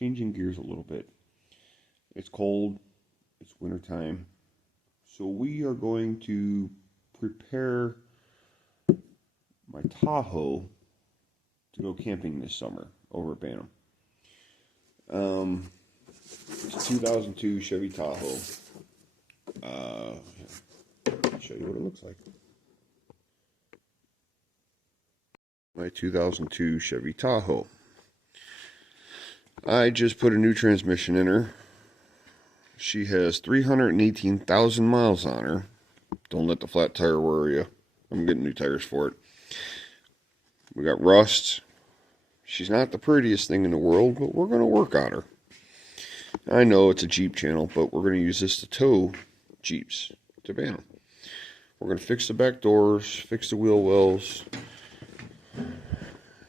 changing gears a little bit. It's cold, it's wintertime, so we are going to prepare my Tahoe to go camping this summer over at Bantam. It's a 2002 Chevy Tahoe. I'll show you what it looks like. My 2002 Chevy Tahoe. I just put a new transmission in her. She has 318,000 miles on her. Don't let the flat tire worry you. I'm getting new tires for it. We got rust. She's not the prettiest thing in the world, but we're going to work on her. I know it's a Jeep channel, but we're going to use this to tow Jeeps to Bantam. We're going to fix the back doors, fix the wheel wells,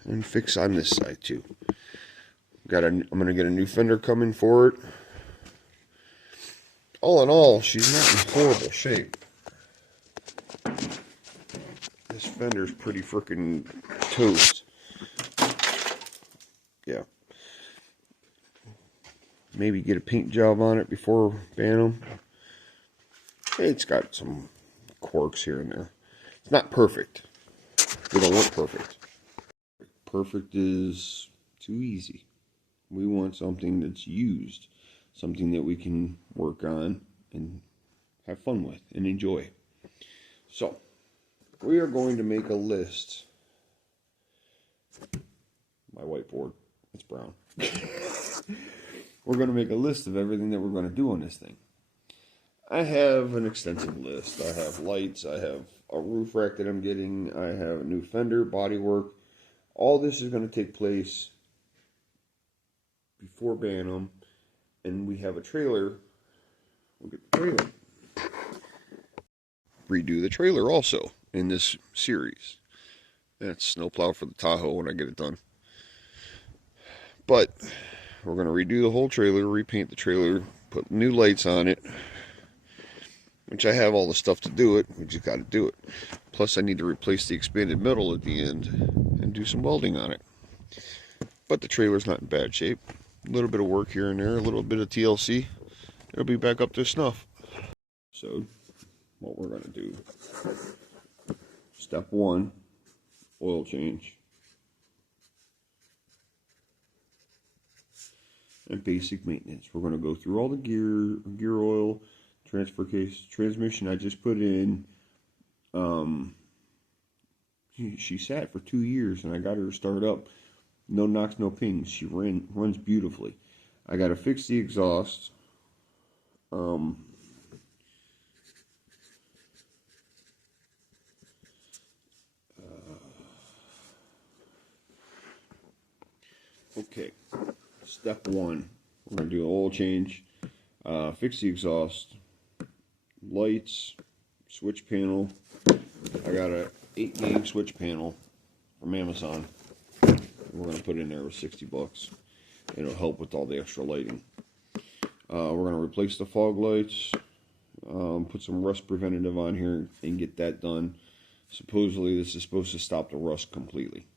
and fix on this side too. I'm going to get a new fender coming for it. All in all, she's not in horrible shape. This fender's pretty freaking toast. Yeah. Maybe get a paint job on it before Bantam. It's got some quirks here and there. It's not perfect. We don't want perfect. Perfect is too easy. We want something that's used. Something that we can work on and have fun with and enjoy. So, we are going to make a list. My whiteboard, it's brown. We're going to make a list of everything that we're going to do on this thing. I have an extensive list. I have lights, I have a roof rack that I'm getting, I have a new fender, bodywork. All this is going to take place before Bantam, and we have a trailer. We'll get the trailer. Redo the trailer also in this series. That's snowplow for the Tahoe when I get it done. But we're going to redo the whole trailer, repaint the trailer, put new lights on it, which I have all the stuff to do it. We just got to do it. Plus I need to replace the expanded metal at the end and do some welding on it. But the trailer's not in bad shape. A little bit of work here and there, a little bit of TLC. It'll be back up to snuff. So, what we're going to do. Step 1, oil change. And basic maintenance. We're going to go through all the gear oil, transfer case, transmission I just put in. She sat for 2 years and I got her to start up. No knocks, no pings. She runs beautifully. I got to fix the exhaust. Okay, step 1. We're going to do an oil change, fix the exhaust, lights, switch panel. I got a 8-gauge switch panel from Amazon. We're going to put it in there with 60 bucks. It'll help with all the extra lighting. We're going to replace the fog lights, put some rust preventative on here and get that done. Supposedly this is supposed to stop the rust completely.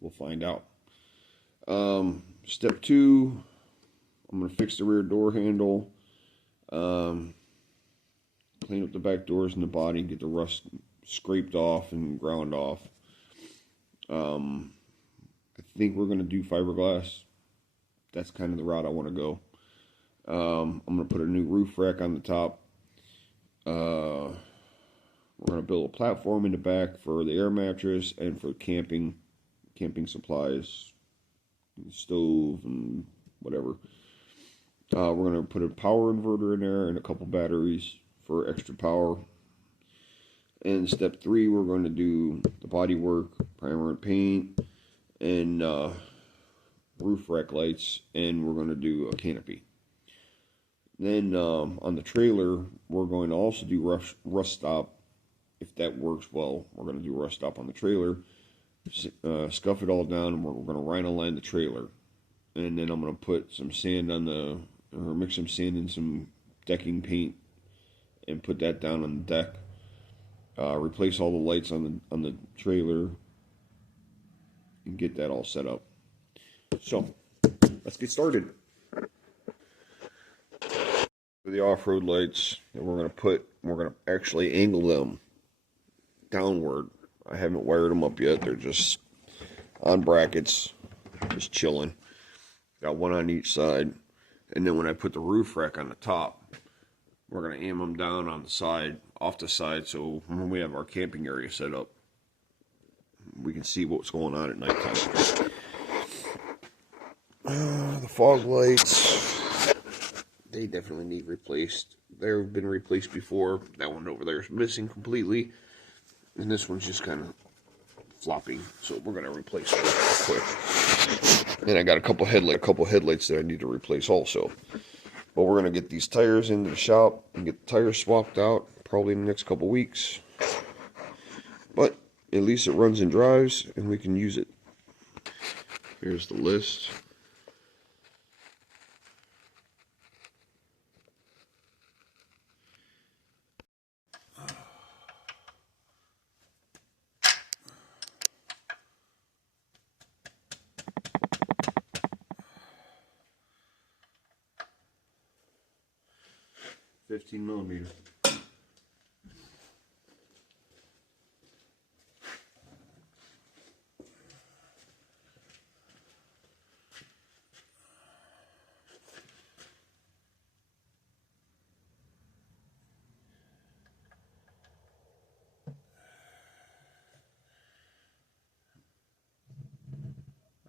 We'll find out. Step 2, I'm going to fix the rear door handle, clean up the back doors and the body, get the rust scraped off and ground off. I think we're going to do fiberglass. That's kind of the route I want to go. I'm going to put a new roof rack on the top. We're going to build a platform in the back for the air mattress and for camping supplies, stove and whatever. We're going to put a power inverter in there and a couple batteries for extra power. And step 3, we're going to do the body work, primer and paint, and roof rack lights, and we're going to do a canopy. Then on the trailer, we're going to also do rust stop. If that works well, we're going to do rust stop on the trailer, scuff it all down, and we're going to rhino line the trailer. And then I'm going to put some sand on or mix some sand and some decking paint and put that down on the deck. Replace all the lights on the trailer and get that all set up. So, let's let's get started. The off-road lights that we're going to actually angle them downward. I haven't wired them up yet. They're just on brackets, just chilling. Got one on each side. And then when I put the roof rack on the top, we're going to aim them down on the side, off the side, so when we have our camping area set up, we can see what's going on at nighttime. The fog lights, they definitely need replaced. They've been replaced before. That one over there is missing completely. And this one's just kind of floppy, so we're going to replace it real quick. And I got a couple headlights that I need to replace also. But we're going to get these tires into the shop and get the tires swapped out probably in the next couple weeks. But at least it runs and drives and we can use it. Here's the list. $15mm.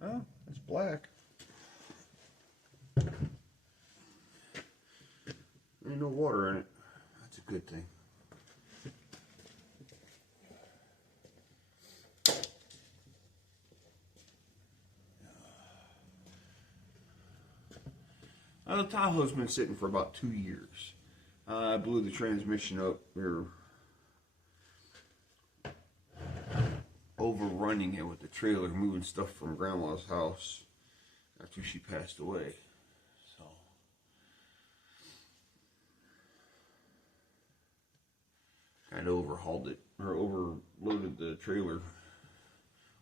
Oh, it's black. Ain't no water in it. That's a good thing. The Tahoe's been sitting for about 2 years. I blew the transmission up. We were overrunning it with the trailer, moving stuff from Grandma's house after she passed away. So kind of overhauled it, or overloaded the trailer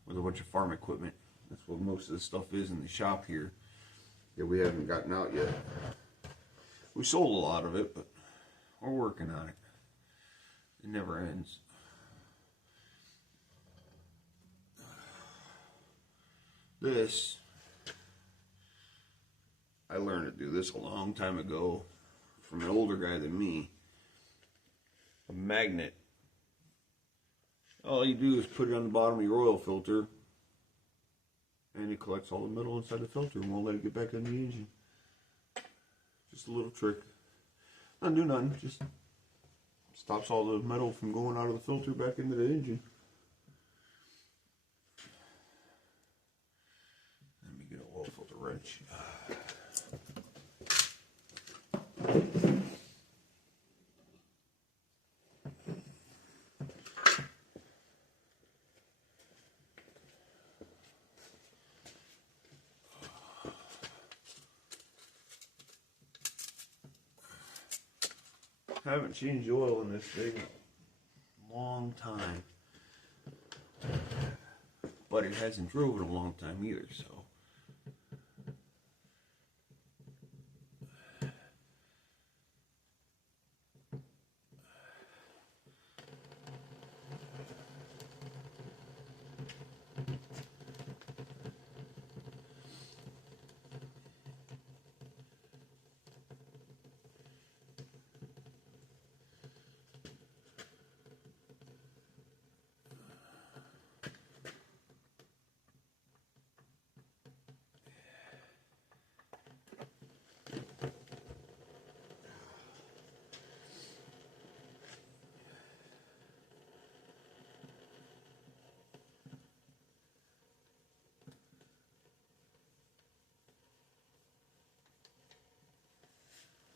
with a bunch of farm equipment. That's what most of the stuff is in the shop here that we haven't gotten out yet. We sold a lot of it, but we're working on it. It never ends. This, I learned to do this a long time ago from an older guy than me. A magnet. All you do is put it on the bottom of your oil filter, and it collects all the metal inside the filter and won't let it get back in the engine. Just a little trick. Not do nothing, just stops all the metal from going out of the filter back into the engine. Let me get an oil filter wrench. I haven't changed oil in this thing in a long time. But it hasn't drove in a long time either, so.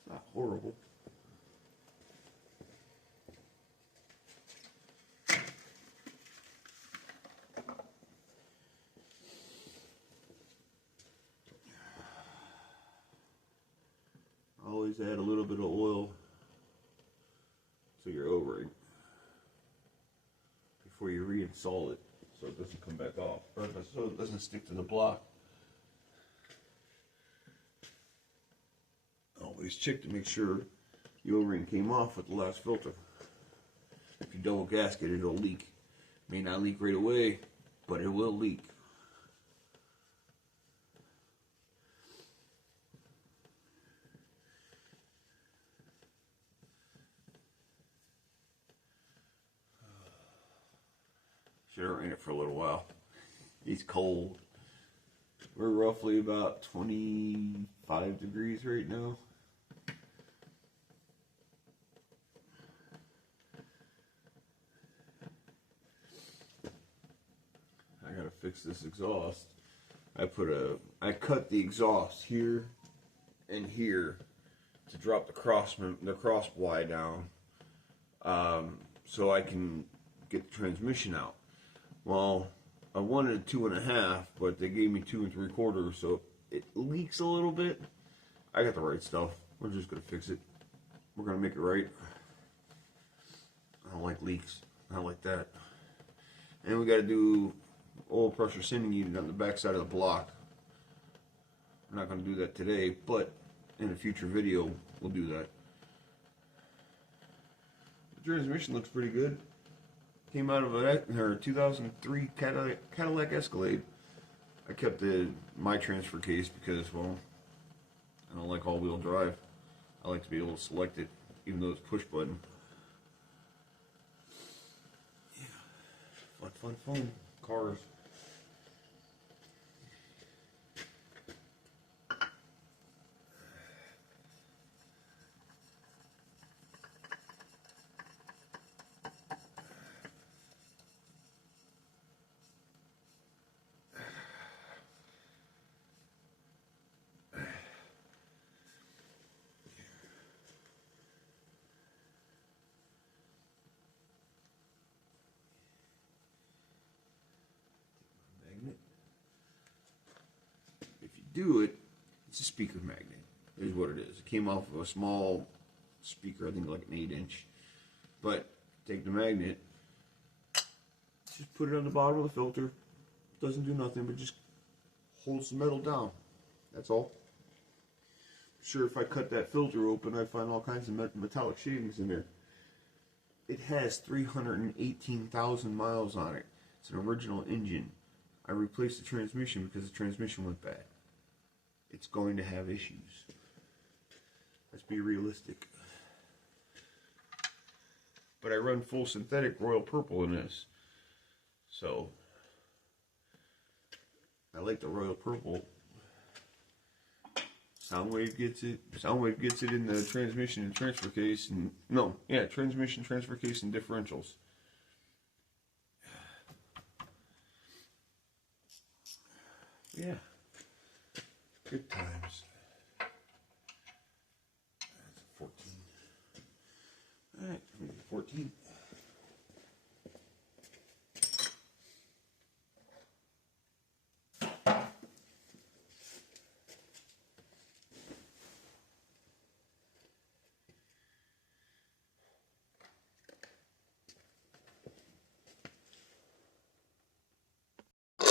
Not horrible. Always add a little bit of oil to your O-ring before you reinstall it, so it doesn't come back off, or so it doesn't stick to the block. always check to make sure the O-ring came off with the last filter. If you double gasket, it'll leak. May not leak right away, but it will leak. Should have ran it for a little while. It's cold. We're roughly about 25 degrees right now. I gotta fix this exhaust. I cut the exhaust here and here to drop the cross ply down, so I can get the transmission out. Well, I wanted 2.5, but they gave me 2 3/4, so it leaks a little bit. I got the right stuff. We're just gonna fix it. We're gonna make it right. I don't like leaks. I don't like that. And we got to do oil pressure sending unit on the back side of the block. We're not going to do that today, but in a future video we'll do that. The transmission looks pretty good. Came out of a 2003 Cadillac Escalade. I kept my transfer case because, well, I don't like all-wheel drive. I like to be able to select it, even though it's push button. Yeah, fun. Cars. If you do it, it's a speaker magnet. Is what it is. It came off of a small speaker, I think like an 8-inch. But take the magnet, just put it on the bottom of the filter. Doesn't do nothing, but just holds the metal down. That's all. Sure, if I cut that filter open, I'd find all kinds of metallic shavings in there. It has 318,000 miles on it. It's an original engine. I replaced the transmission because the transmission went bad. It's going to have issues. Let's be realistic. But I run full synthetic royal purple in this. So, I like the royal purple. Soundwave gets it in the transmission and transfer case. And transmission, transfer case, and differentials. Yeah. Good times. That's 14. Alright, 14.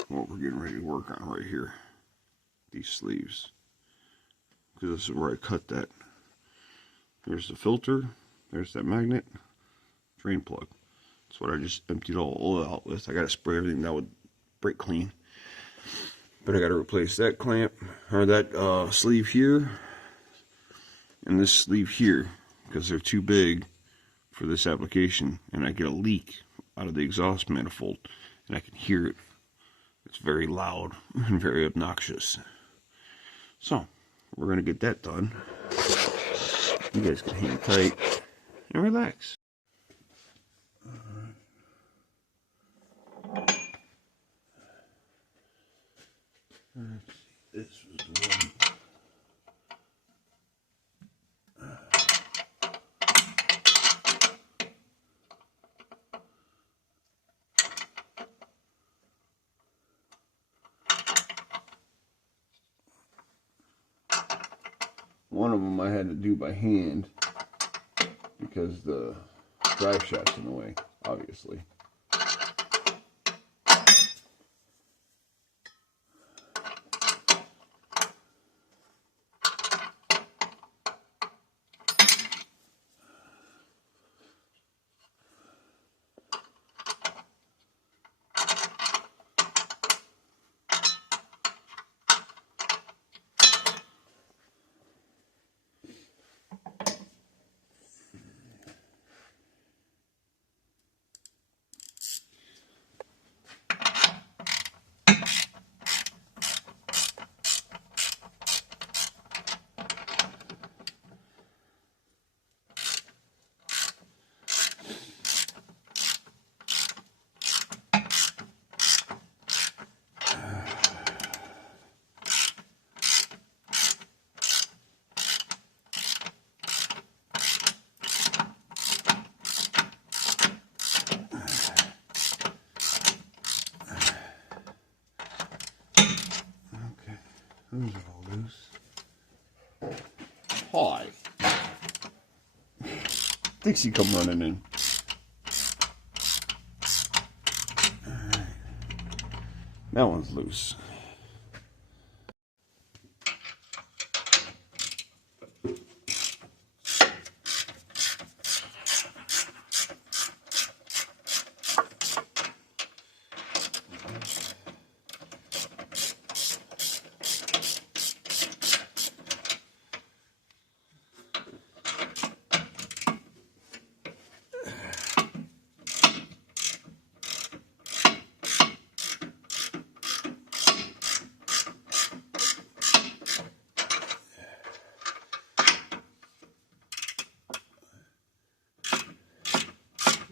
What we're getting ready to work on right here. These sleeves. Because this is where I cut that. There's the filter. There's that magnet. Drain plug. That's what I just emptied all oil out with. I got to spray everything that would break clean. But I got to replace that clamp, or that sleeve here, and this sleeve here, because they're too big for this application. And I get a leak out of the exhaust manifold, and I can hear it. It's very loud and very obnoxious. So, we're going to get that done. You guys can hang tight and relax. Alright. This was the one. One of them I had to do by hand because the drive shaft's in the way, obviously. screws are all loose. Hi. Dixie come running in. Alright. That one's loose.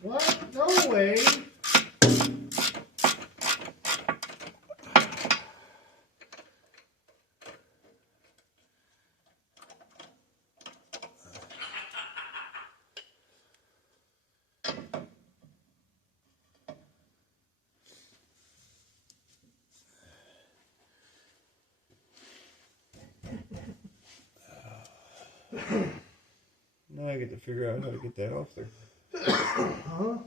What? No way. Now I get to figure out how to get that off there. Huh?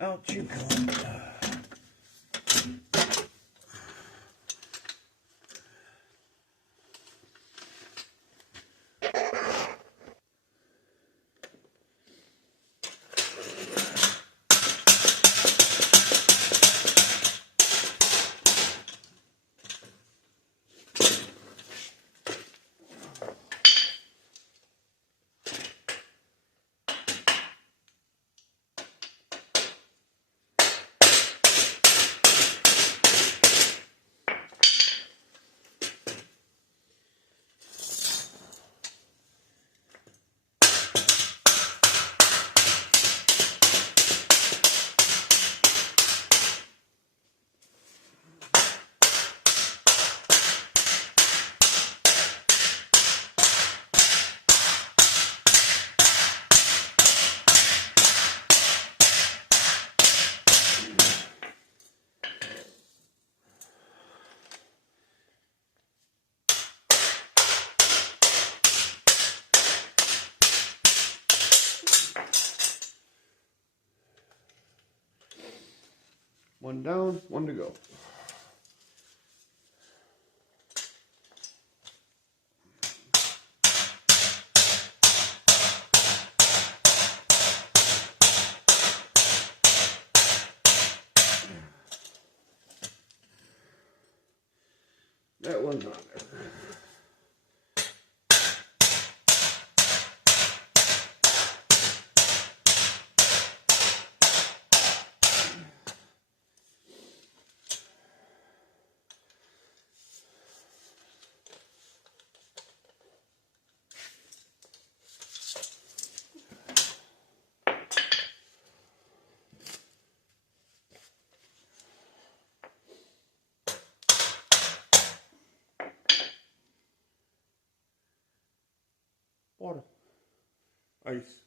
Out you come. One down, one to go. That one's on there. Water. Ice.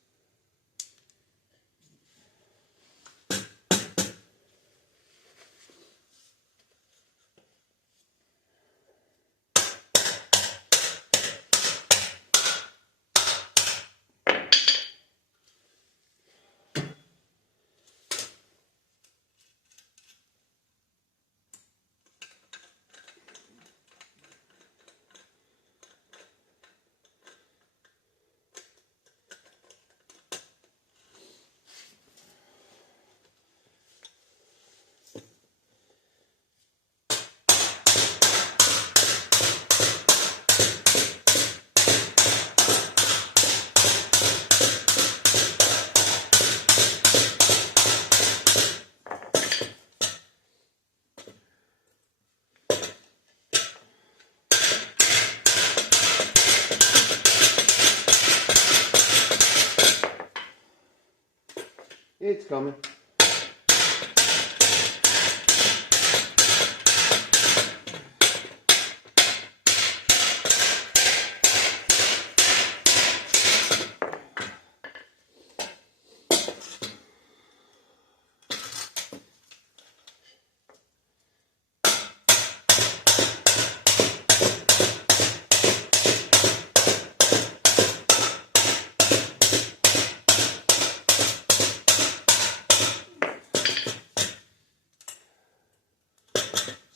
It's coming.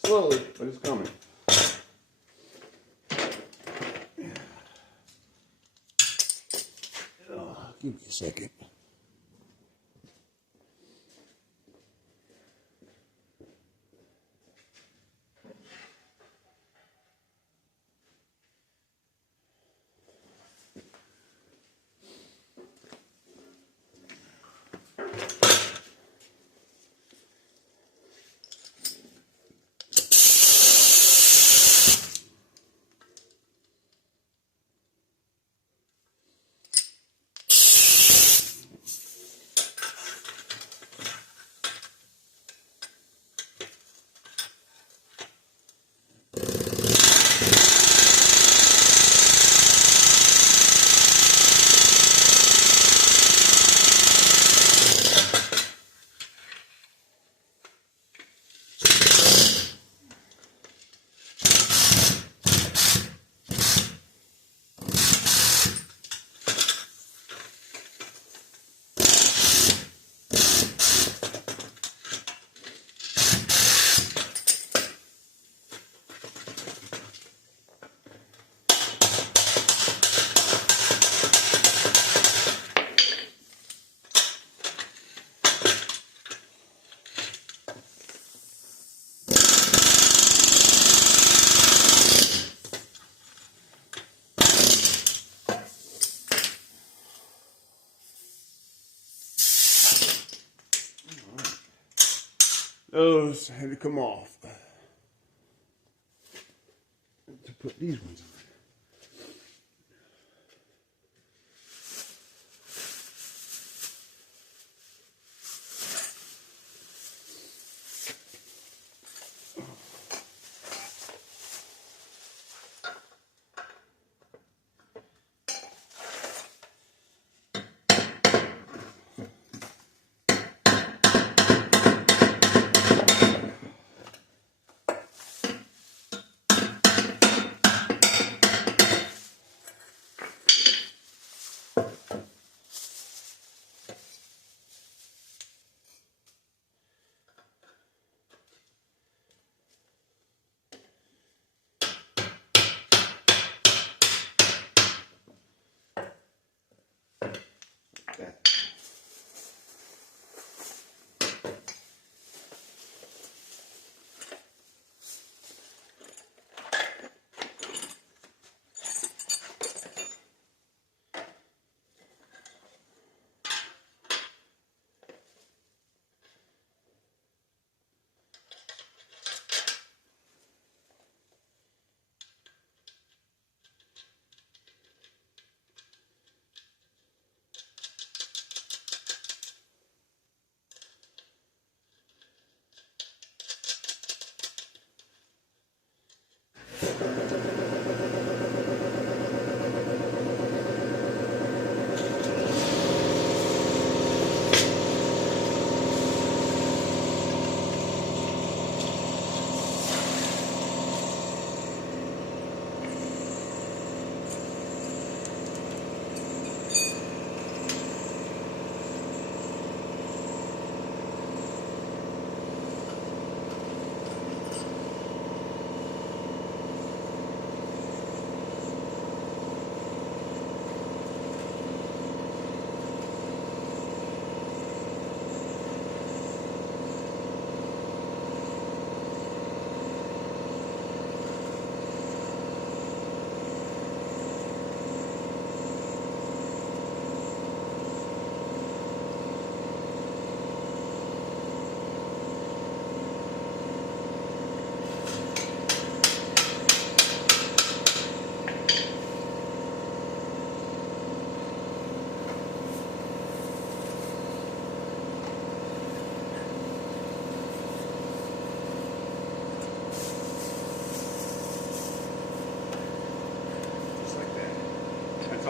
Slowly, but it's coming. Give me a second. Those had to come off to put these ones on.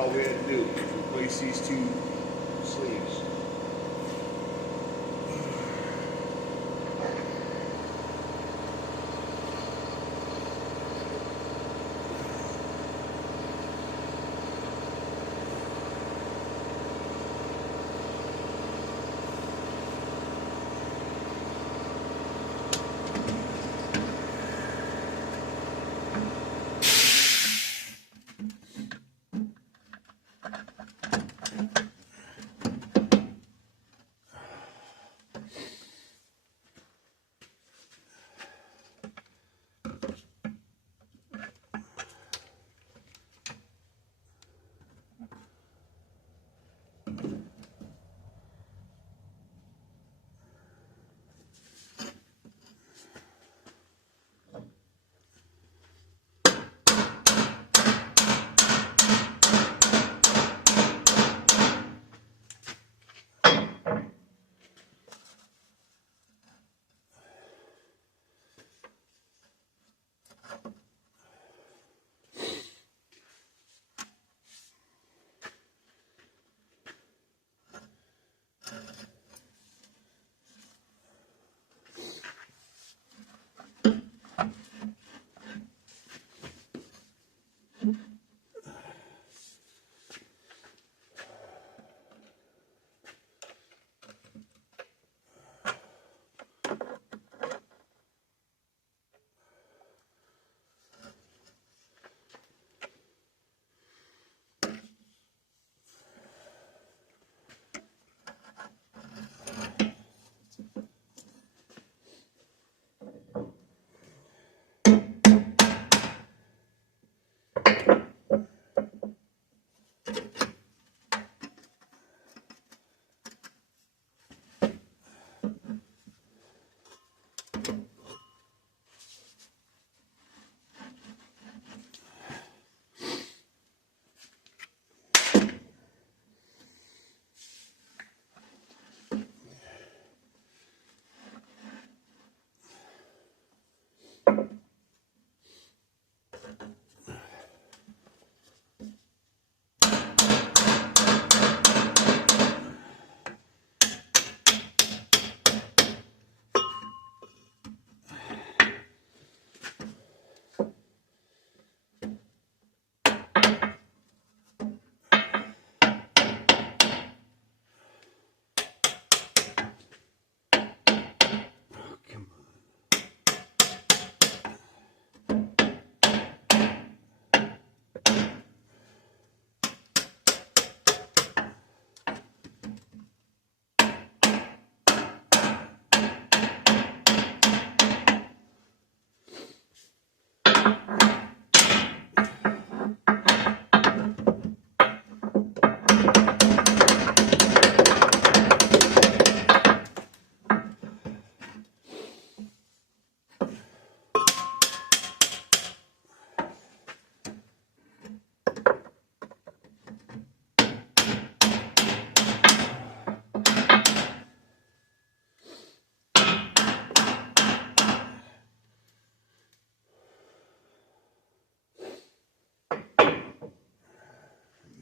all we had to do. Replace these two sleeves.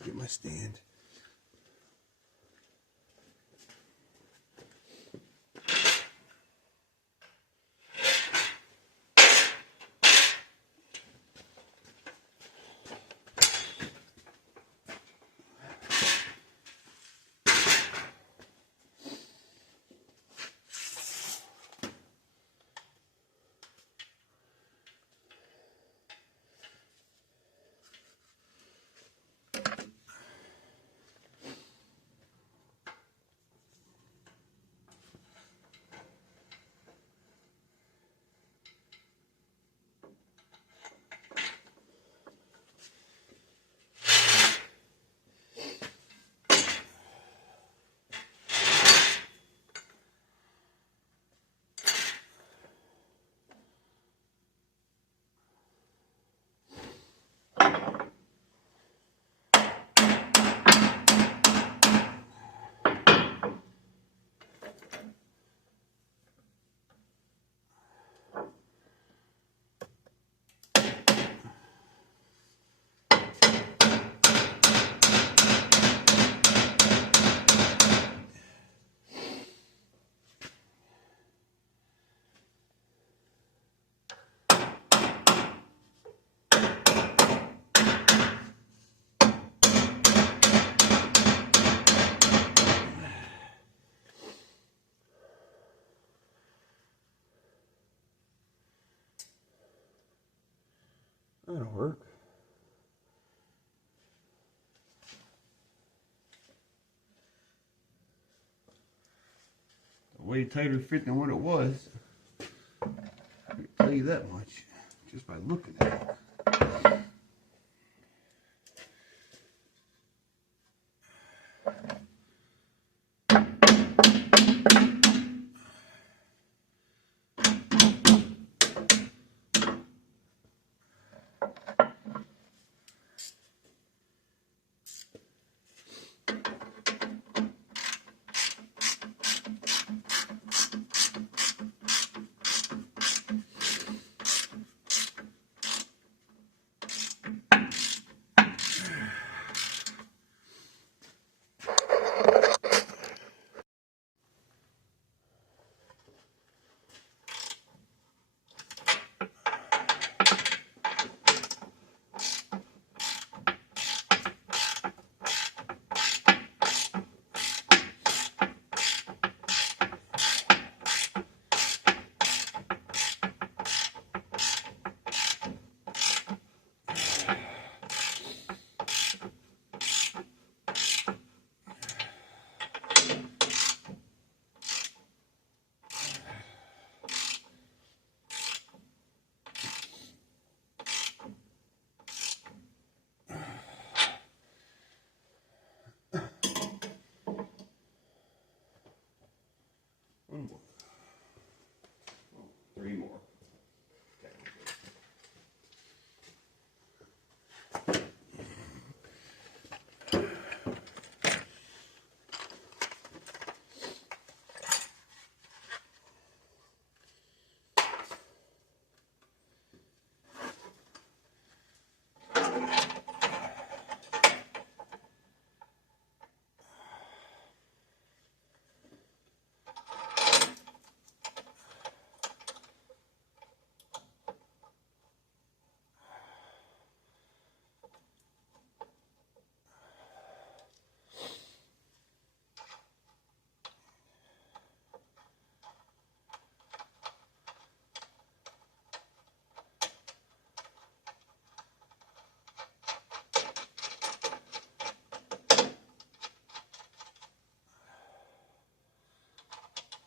Get my stand. That'll work. Way tighter fit than what it was. I can tell you that much just by looking at it. One more. Oh, three more.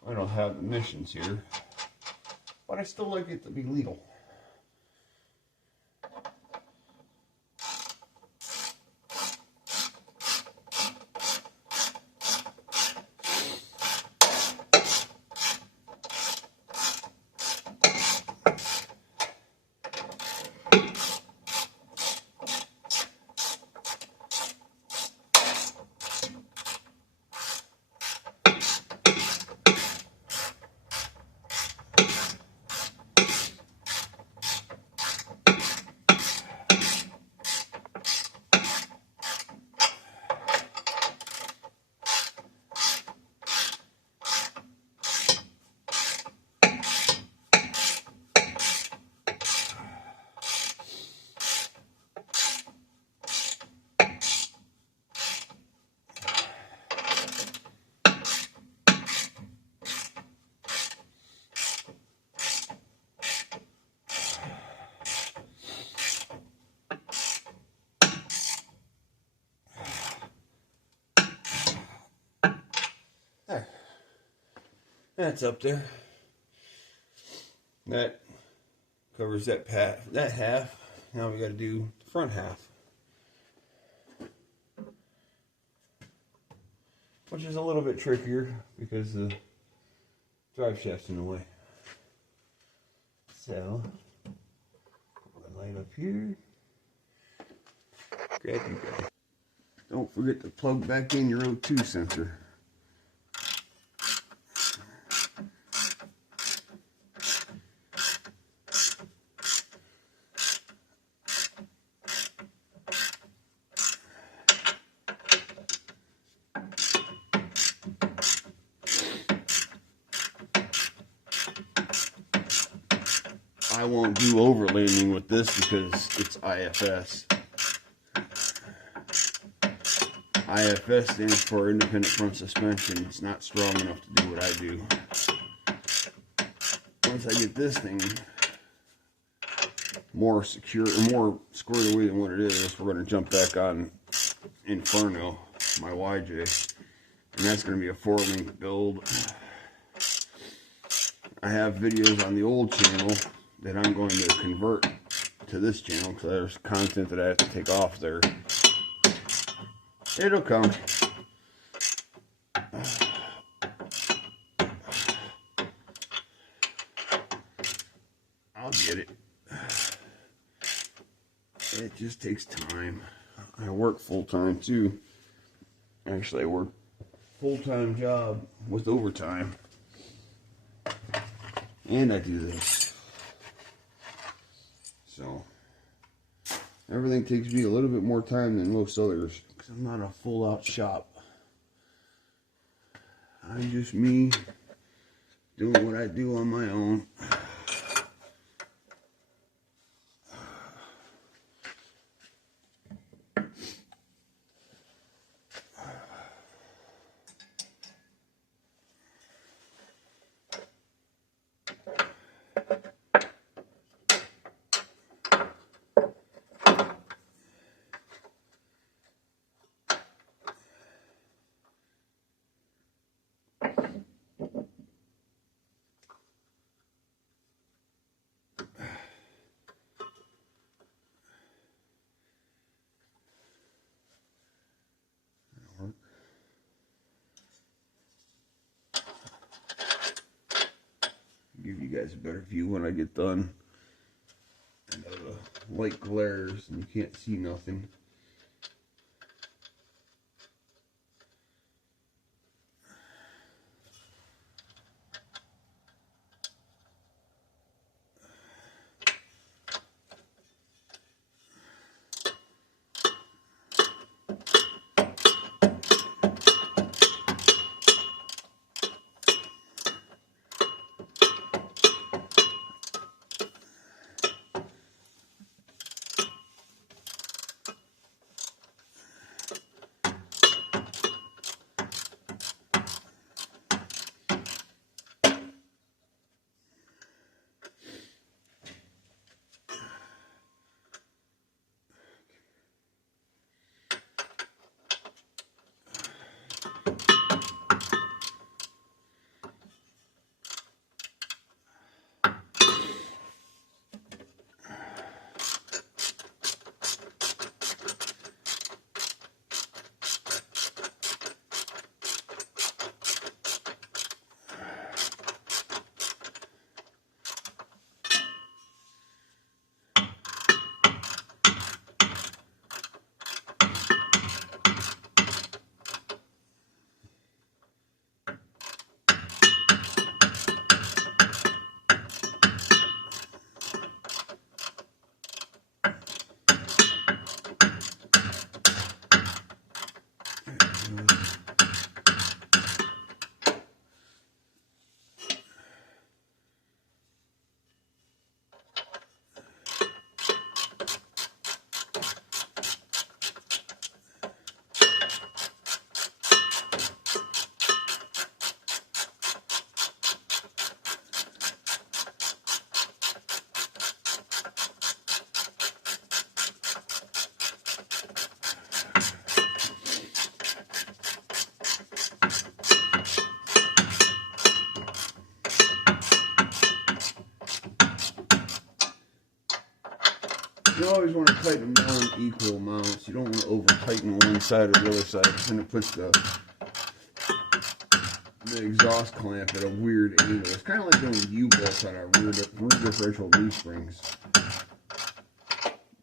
I don't have emissions here, but I still like it to be legal. There. That's up there. That covers that half. Now we got to do the front half, which is a little bit trickier because the drive shaft's in the way. So, put my light up here. Grab you guys. Don't forget to plug back in your O2 sensor. I won't do overlanding with this because it's IFS. IFS stands for independent front suspension. It's not strong enough to do what I do. Once I get this thing more secure, more squared away than what it is, we're going to jump back on Inferno, my YJ, and that's going to be a 4-link build. I have videos on the old channel that I'm going to convert to this channel because there's content that I have to take off there. It'll come. I'll get it. It just takes time. I work full-time too. Actually, I work full-time job with overtime. And I do this. So, everything takes me a little bit more time than most others because I'm not a full-out shop. I'm just me doing what I do on my own. Give you guys a better view when I get done. And the light glares and you can't see nothing. You always want to tighten them down equal amounts. You don't want to over tighten one side or the other side, because then it puts the exhaust clamp at a weird angle. It's kind of like doing U-bolts on our rear differential leaf springs.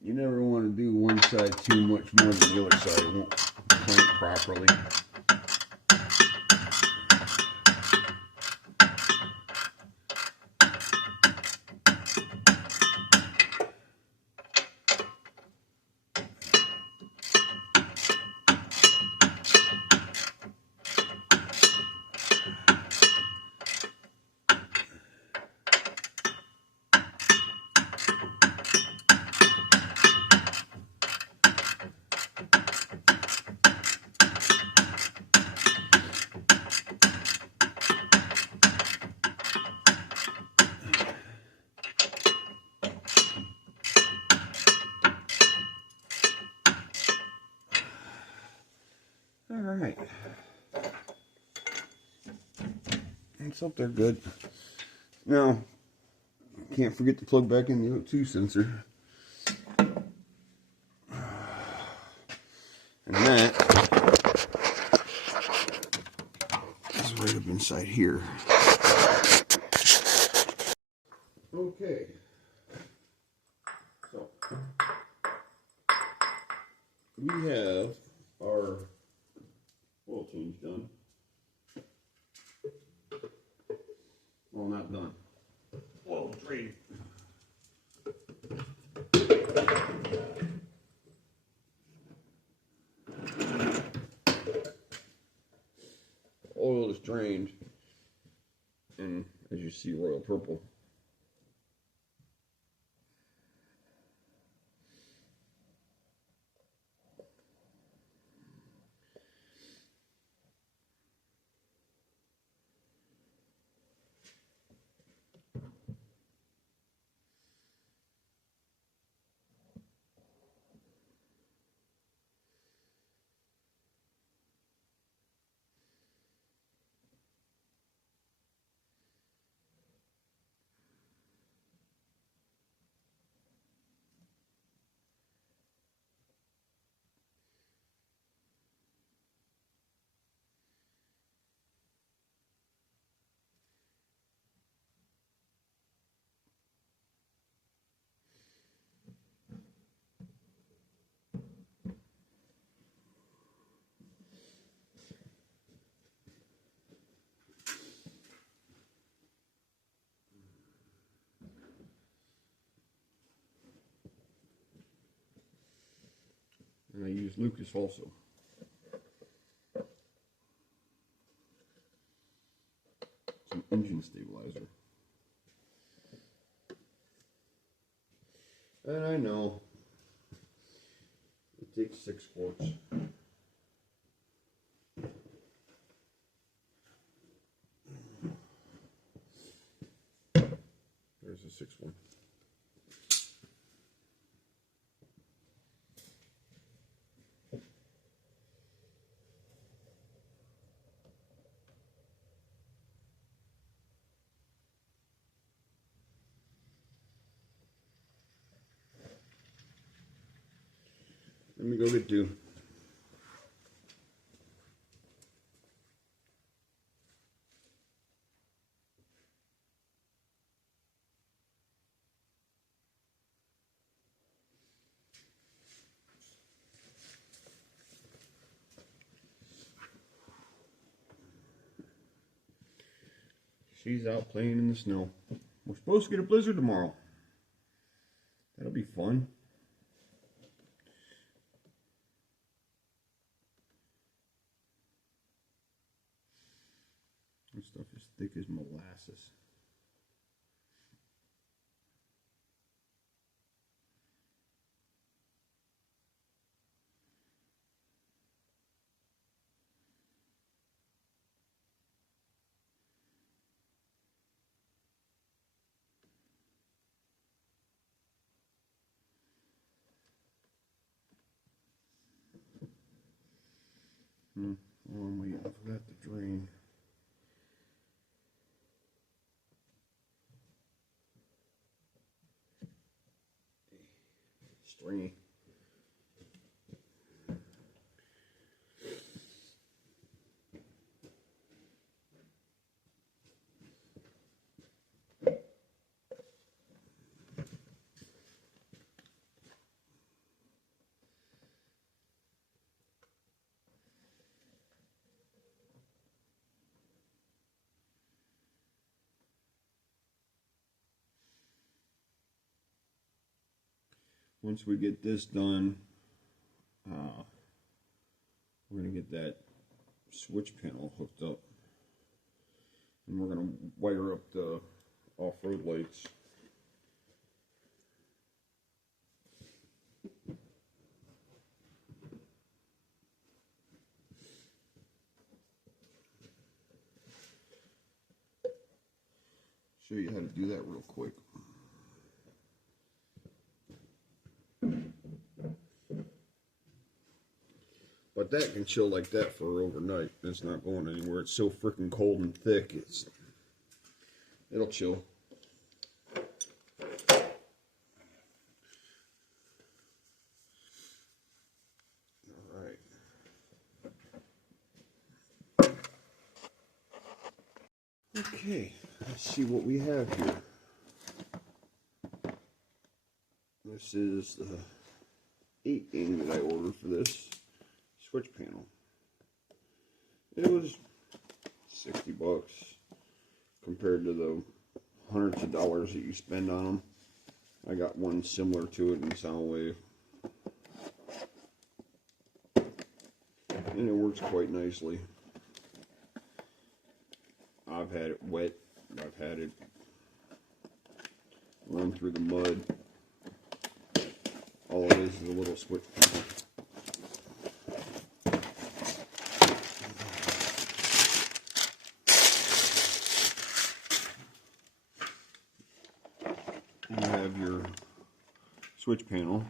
You never want to do one side too much more than the other side. It won't clamp properly. All right. It's up there good. Now, can't forget to plug back in the O2 sensor. And that is right up inside here. Okay. So, we have our oil change done. Well, not done. Oil drain. Oil is drained, and as you see, royal purple. And I use Lucas also. It's an engine stabilizer. And I know it takes 6 quarts. There's a 6th one. Let me go get 2. She's out playing in the snow. We're supposed to get a blizzard tomorrow. That'll be fun. This stuff is thick as molasses. Oh, I'm waiting for that to drain. Stringy. Once we get this done, we're going to get that switch panel hooked up. And we're going to wire up the off-road lights. Show you how to do that real quick. By But that can chill like that for overnight. It's not going anywhere. It's so freaking cold and thick. It'll chill. Alright. Okay, let's see what we have here. This is the 8-inch that I ordered for this switch panel. It was $60 compared to the hundreds of dollars that you spend on them. I got one similar to it in Soundwave, and it works quite nicely. I've had it wet, I've had it run through the mud. All it is a little switch panel. You have your switch panel,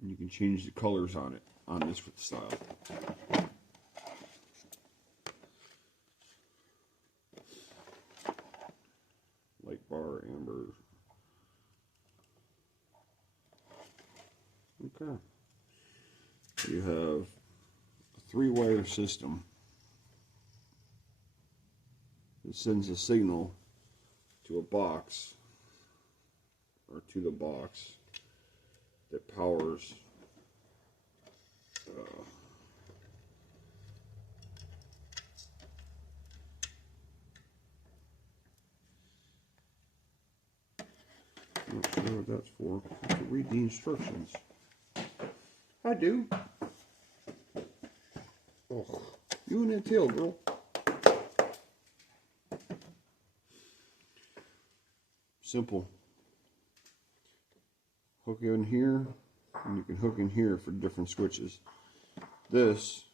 and you can change the colors on it on this style. Light bar, amber. Okay. You have a 3-wire system that sends a signal to a box, or to the box, that powers I'm not sure what that's for. I have to read the instructions. I do. Oh, you and that tail, girl. Simple. Hook in here, and you can hook in here for different switches. This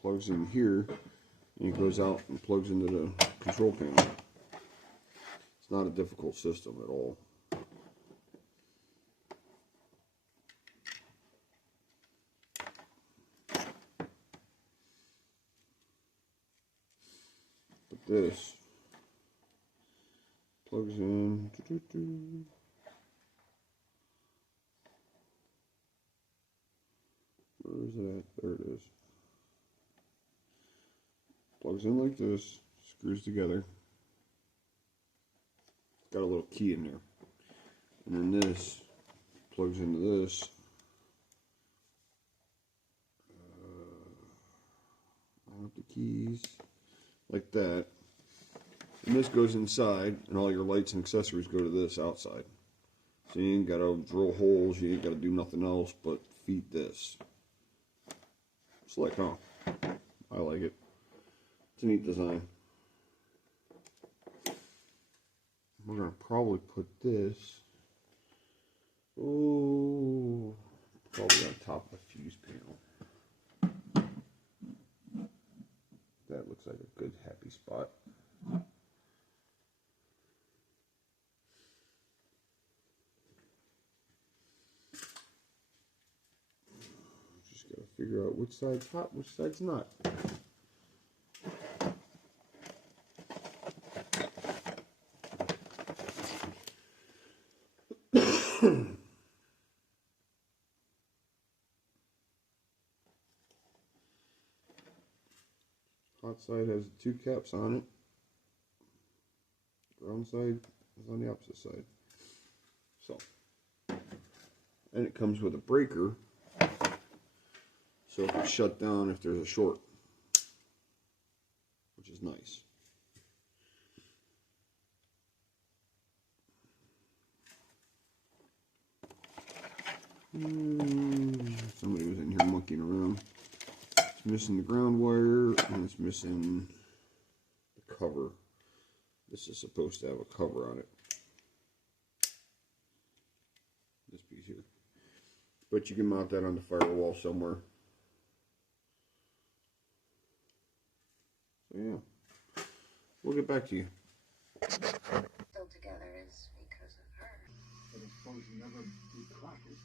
plugs in here, and it goes out and plugs into the control panel. It's not a difficult system at all. But this plugs in. Where is it at? There it is. Plugs in like this, screws together. Got a little key in there. And then this plugs into this. I have the keys like that. And this goes inside, and all your lights and accessories go to this outside. So you ain't got to drill holes, you ain't got to do nothing else but feed this. Slick, huh? I like it. It's a neat design. We're going to probably put this, probably on top of the fuse panel. That looks like a good happy spot. Just got to figure out which side's hot, which side's not. Hot side has 2 caps on it. Ground side is on the opposite side. So, and it comes with a breaker, so it can shut down if there's a short, which is nice. Somebody was in here monkeying around. It's missing the ground wire, and it's missing the cover. This is supposed to have a cover on it. This piece here. But you can mount that on the firewall somewhere. So yeah, we'll get back to you. Still together is because of her. But it's supposed to never be crackers.